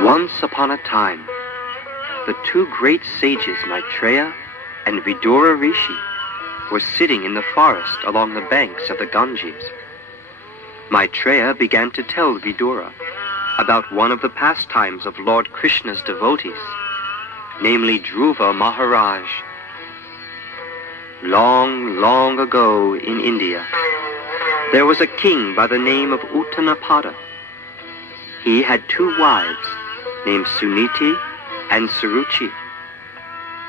Once upon a time, the two great sages Maitreya and Vidura Rishi were sitting in the forest along the banks of the Ganges. Maitreya began to tell Vidura about one of the pastimes of Lord Krishna's devotees, namely Dhruva Maharaj. Long, long ago in India, there was a king by the name of Uttanapada. He had two wives named Suniti and Suruchi.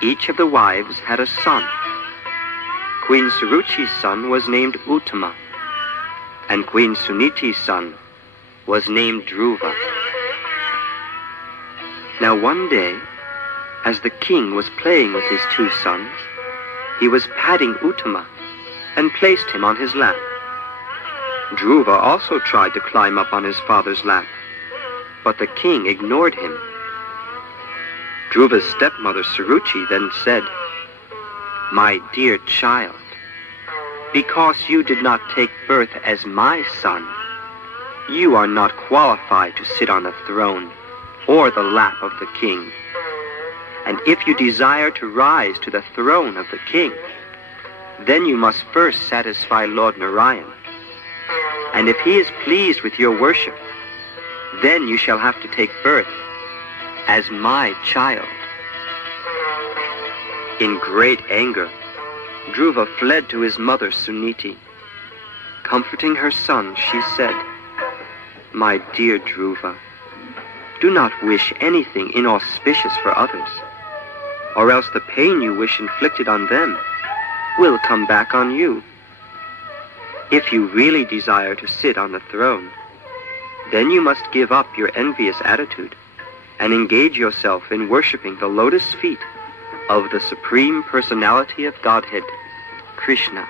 Each of the wives had a son. Queen Suruchi's son was named Uttama, and Queen Suniti's son was named Dhruva. Now one day, as the king was playing with his two sons, he was patting Uttama and placed him on his lap. Dhruva also tried to climb up on his father's lap, but the king ignored him. Dhruva's stepmother Suruchi then said, "My dear child, because you did not take birth as my son, you are not qualified to sit on the throne or the lap of the king. And if you desire to rise to the throne of the king, then you must first satisfy Lord Narayan. And if he is pleased with your worship, then you shall have to take birth as my child." In great anger, Dhruva fled to his mother Suniti. Comforting her son, she said, "My dear Dhruva, do not wish anything inauspicious for others, or else the pain you wish inflicted on them will come back on you. If you really desire to sit on the throne, then you must give up your envious attitude and engage yourself in worshiping the lotus feet of the Supreme Personality of Godhead, Krishna."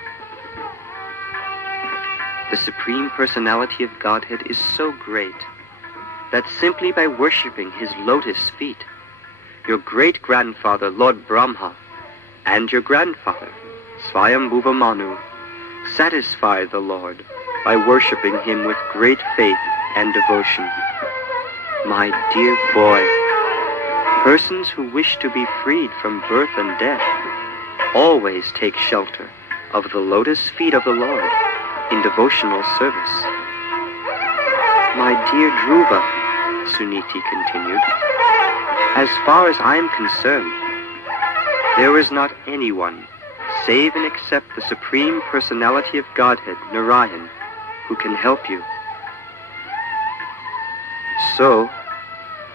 The Supreme Personality of Godhead is so great that simply by worshiping his lotus feet, your great-grandfather Lord Brahma and your grandfather Swayambhuva Manu satisfied the Lord by worshiping him with great faith and devotion. My dear boy, persons who wish to be freed from birth and death always take shelter of the lotus feet of the Lord in devotional service. My dear Dhruva, Suniti continued, as far as I am concerned, there is not anyone save and except the Supreme Personality of Godhead, Narayan, who can help you. So,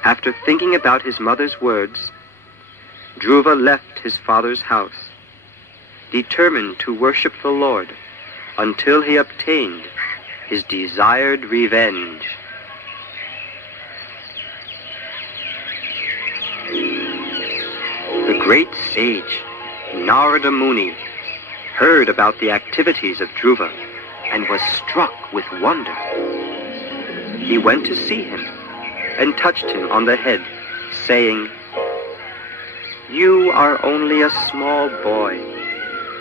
after thinking about his mother's words, Dhruva left his father's house, determined to worship the Lord until he obtained his desired revenge. The great sage, Narada Muni, heard about the activities of Dhruva and was struck with wonder. He went to see him and touched him on the head, saying, "You are only a small boy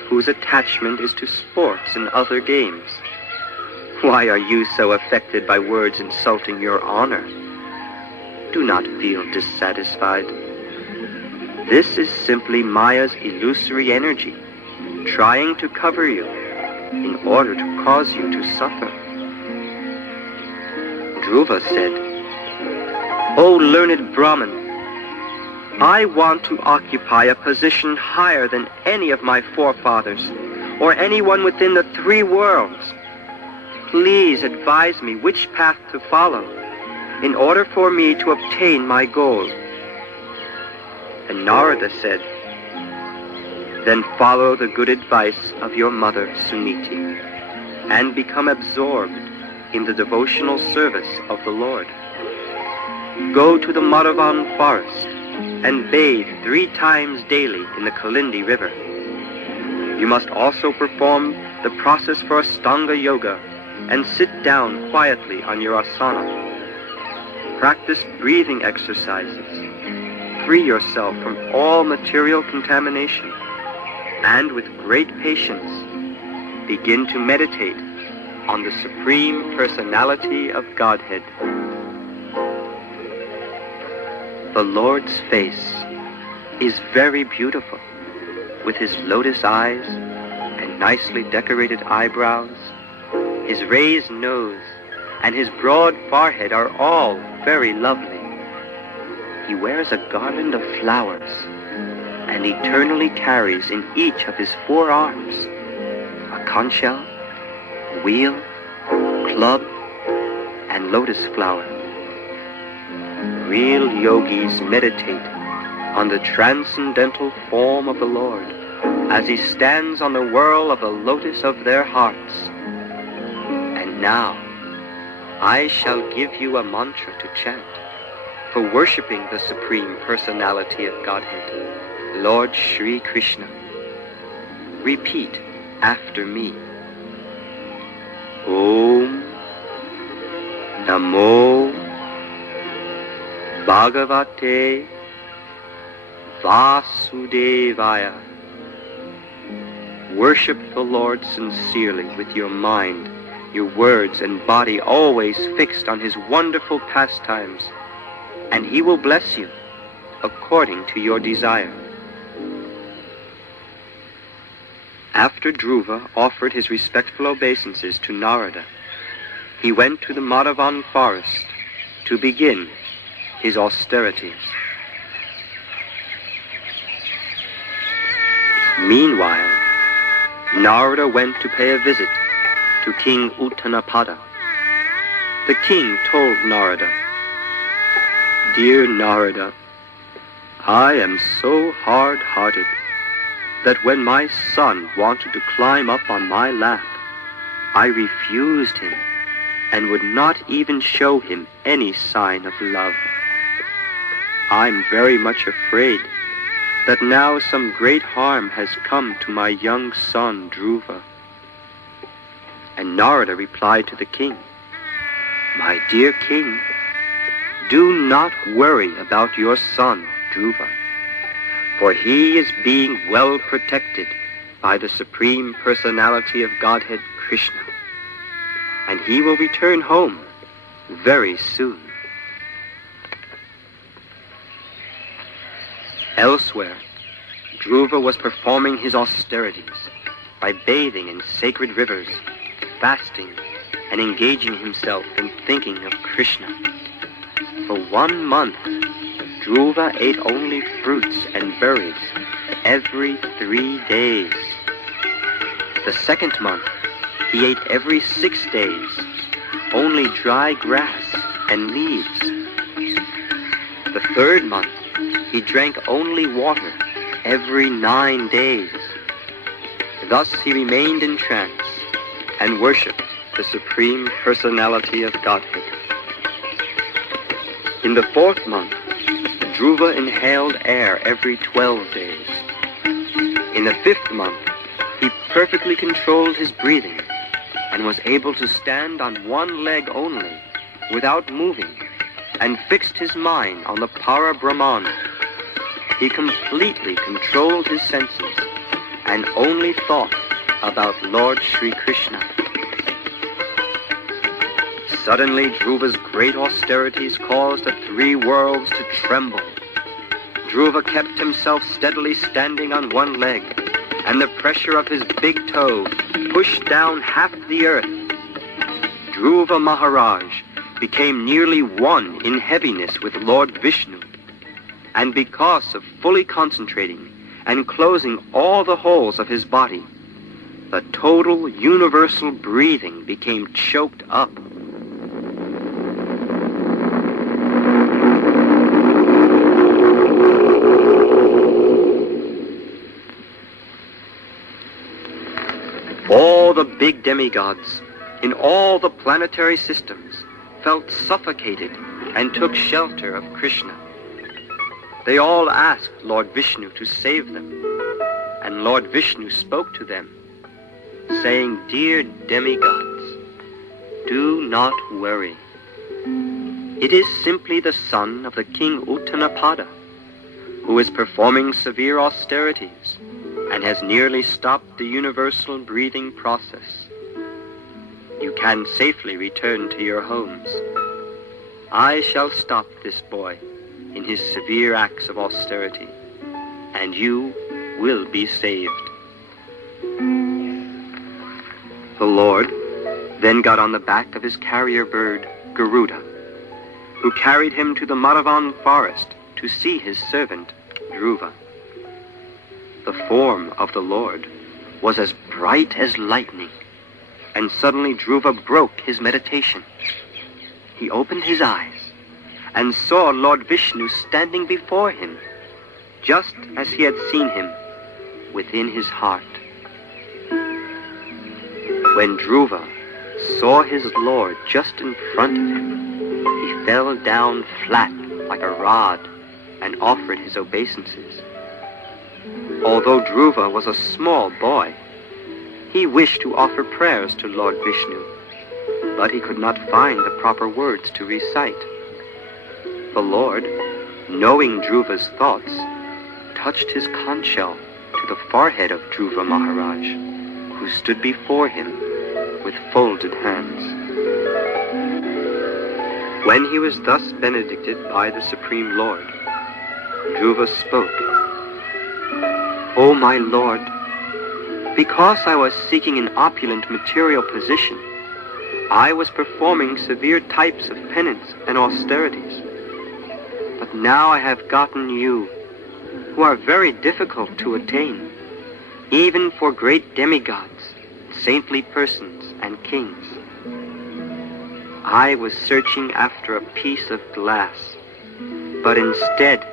whose attachment is to sports and other games. Why are you so affected by words insulting your honor? Do not feel dissatisfied. This is simply Maya's illusory energy, trying to cover you in order to cause you to suffer." Dhruva said, "O learned Brahmin, I want to occupy a position higher than any of my forefathers or anyone within the three worlds. Please advise me which path to follow in order for me to obtain my goal." And Narada said, "Then follow the good advice of your mother Suniti and become absorbed in the devotional service of the Lord. Go to the Madhavan forest and bathe 3 times daily in the Kalindi river. You must also perform the process for Astanga Yoga and sit down quietly on your asana. Practice breathing exercises. Free yourself from all material contamination, and with great patience, begin to meditate on the Supreme Personality of Godhead." The Lord's face is very beautiful, with his lotus eyes and nicely decorated eyebrows. His raised nose and his broad forehead are all very lovely. He wears a garland of flowers and eternally carries in each of his 4 arms a conch shell, wheel, club, and lotus flower. Real yogis meditate on the transcendental form of the Lord as he stands on the whirl of the lotus of their hearts. And now, I shall give you a mantra to chant for worshipping the Supreme Personality of Godhead, Lord Shri Krishna. Repeat after me. Om Namo Bhagavate Vasudevaya. Worship the Lord sincerely with your mind, your words and body always fixed on his wonderful pastimes, and he will bless you according to your desire. After Dhruva offered his respectful obeisances to Narada, he went to the Madhavan forest to begin his austerities. Meanwhile, Narada went to pay a visit to King Uttanapada. The king told Narada, "Dear Narada, I am so hard-hearted that when my son wanted to climb up on my lap, I refused him and would not even show him any sign of love. I'm very much afraid that now some great harm has come to my young son Dhruva." And Narada replied to the king, "My dear king, do not worry about your son Dhruva, for he is being well protected by the Supreme Personality of Godhead Krishna, and he will return home very soon." Elsewhere, Dhruva was performing his austerities by bathing in sacred rivers, fasting, and engaging himself in thinking of Krishna. For 1 month, Dhruva ate only fruits and berries every 3 days. The 2nd month, he ate every 6 days only dry grass and leaves. The 3rd month, he drank only water every 9 days. Thus he remained in trance and worshipped the Supreme Personality of Godhead. In the 4th month, Dhruva inhaled air every 12 days. In the 5th month, he perfectly controlled his breathing and was able to stand on 1 leg only without moving and fixed his mind on the Para Brahman. He completely controlled his senses and only thought about Lord Shri Krishna. Suddenly, Dhruva's great austerities caused the 3 worlds to tremble. Dhruva kept himself steadily standing on 1 leg, and the pressure of his big toe pushed down half the earth. Dhruva Maharaj became nearly 1 in heaviness with Lord Vishnu, and because of fully concentrating and closing all the holes of his body, the total universal breathing became choked up. All the big demigods in all the planetary systems felt suffocated and took shelter of Krishna. They all asked Lord Vishnu to save them, and Lord Vishnu spoke to them, saying, "Dear demigods, do not worry. It is simply the son of the King Uttanapada, who is performing severe austerities and has nearly stopped the universal breathing process. You can safely return to your homes. I shall stop this boy in his severe acts of austerity, and you will be saved." The Lord then got on the back of his carrier bird, Garuda, who carried him to the Madhavan forest to see his servant, Dhruva. The form of the Lord was as bright as lightning, and suddenly Dhruva broke his meditation. He opened his eyes and saw Lord Vishnu standing before him, just as he had seen him within his heart. When Dhruva saw his Lord just in front of him, he fell down flat like a rod and offered his obeisances. Although Dhruva was a small boy, he wished to offer prayers to Lord Vishnu, but he could not find the proper words to recite. The Lord, knowing Dhruva's thoughts, touched his conch shell to the forehead of Dhruva Maharaj, who stood before him with folded hands. When he was thus benedicted by the Supreme Lord, Dhruva spoke, "O my Lord, because I was seeking an opulent material position, I was performing severe types of penance and austerities. But now I have gotten you, who are very difficult to attain, even for great demigods, saintly persons, and kings. I was searching after a piece of glass, but instead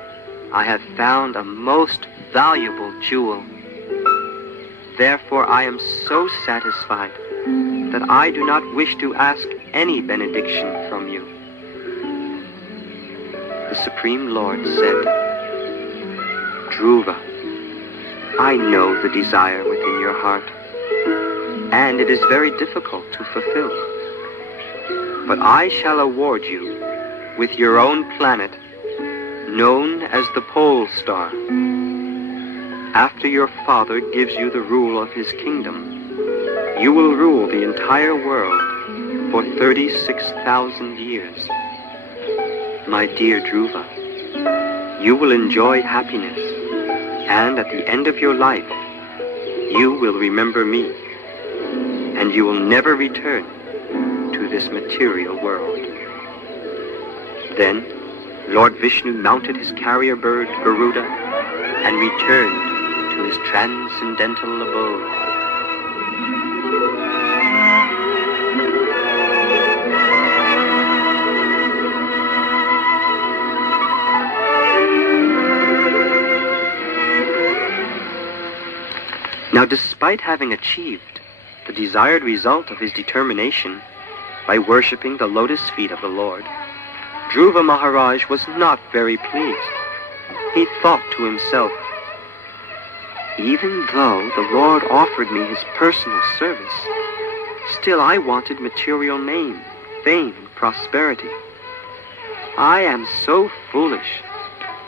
I have found a most valuable jewel. Therefore I am so satisfied that I do not wish to ask any benediction from you." The Supreme Lord said, "Dhruva, I know the desire within your heart, and it is very difficult to fulfill. But I shall award you with your own planet, known as the Pole Star. After your father gives you the rule of his kingdom, you will rule the entire world for 36,000 years. My dear Dhruva, you will enjoy happiness, and at the end of your life, you will remember me, and you will never return to this material world." Then Lord Vishnu mounted his carrier bird, Garuda, and returned to his transcendental abode. Now, despite having achieved the desired result of his determination by worshipping the lotus feet of the Lord, Dhruva Maharaj was not very pleased. He thought to himself, "Even though the Lord offered me his personal service, still I wanted material name, fame, and prosperity. I am so foolish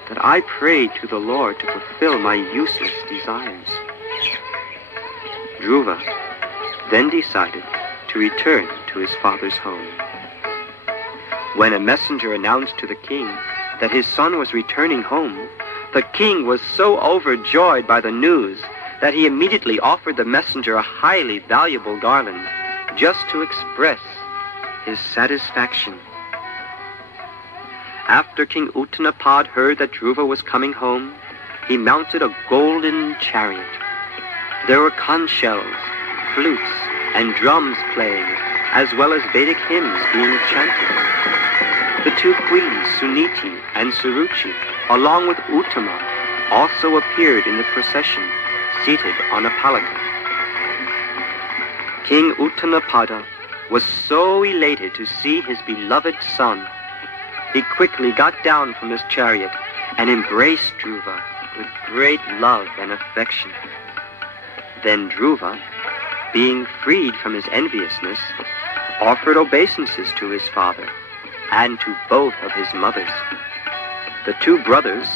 that I prayed to the Lord to fulfill my useless desires." Dhruva then decided to return to his father's home. When a messenger announced to the king that his son was returning home, the king was so overjoyed by the news that he immediately offered the messenger a highly valuable garland, just to express his satisfaction. After King Uttanapad heard that Dhruva was coming home, he mounted a golden chariot. There were conch shells, flutes, and drums playing, as well as Vedic hymns being chanted. The two queens, Suniti and Suruchi, along with Uttama, also appeared in the procession, seated on a palaka. King Uttanapada was so elated to see his beloved son. He quickly got down from his chariot and embraced Dhruva with great love and affection. Then Dhruva, being freed from his enviousness, offered obeisances to his father and to both of his mothers. The two brothers,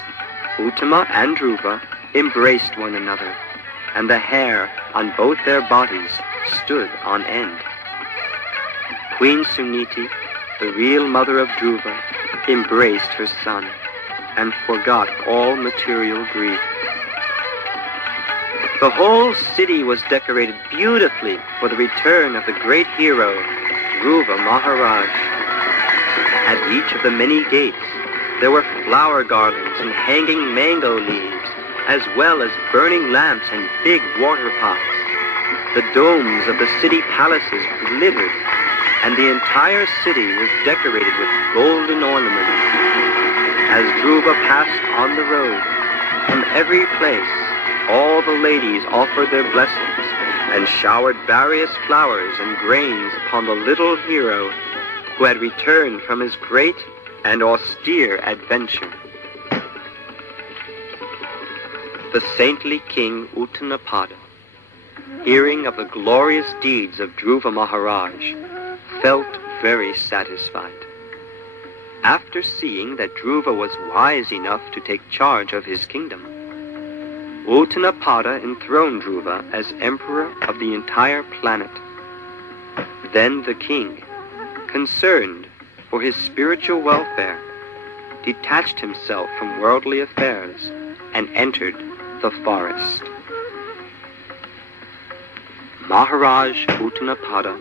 Uttama and Dhruva, embraced one another, and the hair on both their bodies stood on end. Queen Suniti, the real mother of Dhruva, embraced her son, and forgot all material grief. The whole city was decorated beautifully for the return of the great hero, Dhruva Maharaj. At each of the many gates, there were flower garlands and hanging mango leaves, as well as burning lamps and big water pots. The domes of the city palaces glittered, and the entire city was decorated with golden ornaments. As Dhruva passed on the road, from every place, all the ladies offered their blessings and showered various flowers and grains upon the little hero who had returned from his great and austere adventure. The saintly king Uttanapada, hearing of the glorious deeds of Dhruva Maharaj, felt very satisfied. After seeing that Dhruva was wise enough to take charge of his kingdom, Uttanapada enthroned Dhruva as emperor of the entire planet. Then the king, concerned for his spiritual welfare, detached himself from worldly affairs and entered the forest. Maharaj Uttanapada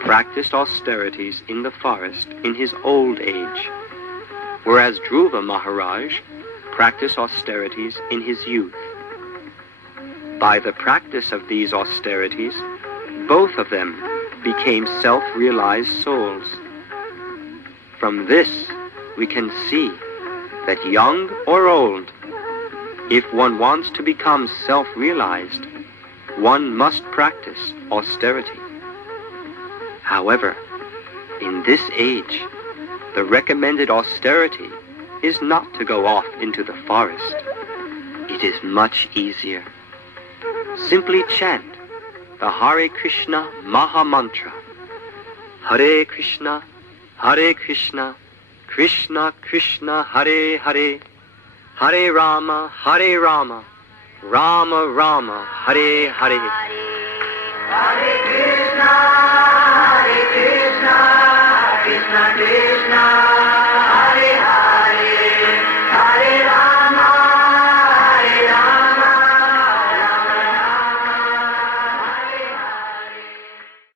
practiced austerities in the forest in his old age, whereas Dhruva Maharaj practiced austerities in his youth. By the practice of these austerities, both of them became self-realized souls. From this, we can see that young or old, if one wants to become self-realized, one must practice austerity. However, in this age, the recommended austerity is not to go off into the forest. It is much easier. Simply chant the Hare Krishna Maha Mantra. Hare Krishna, Krishna Krishna, Hare Hare, Hare Rama, Rama Rama, Hare Hare. Hare Krishna, Krishna Krishna,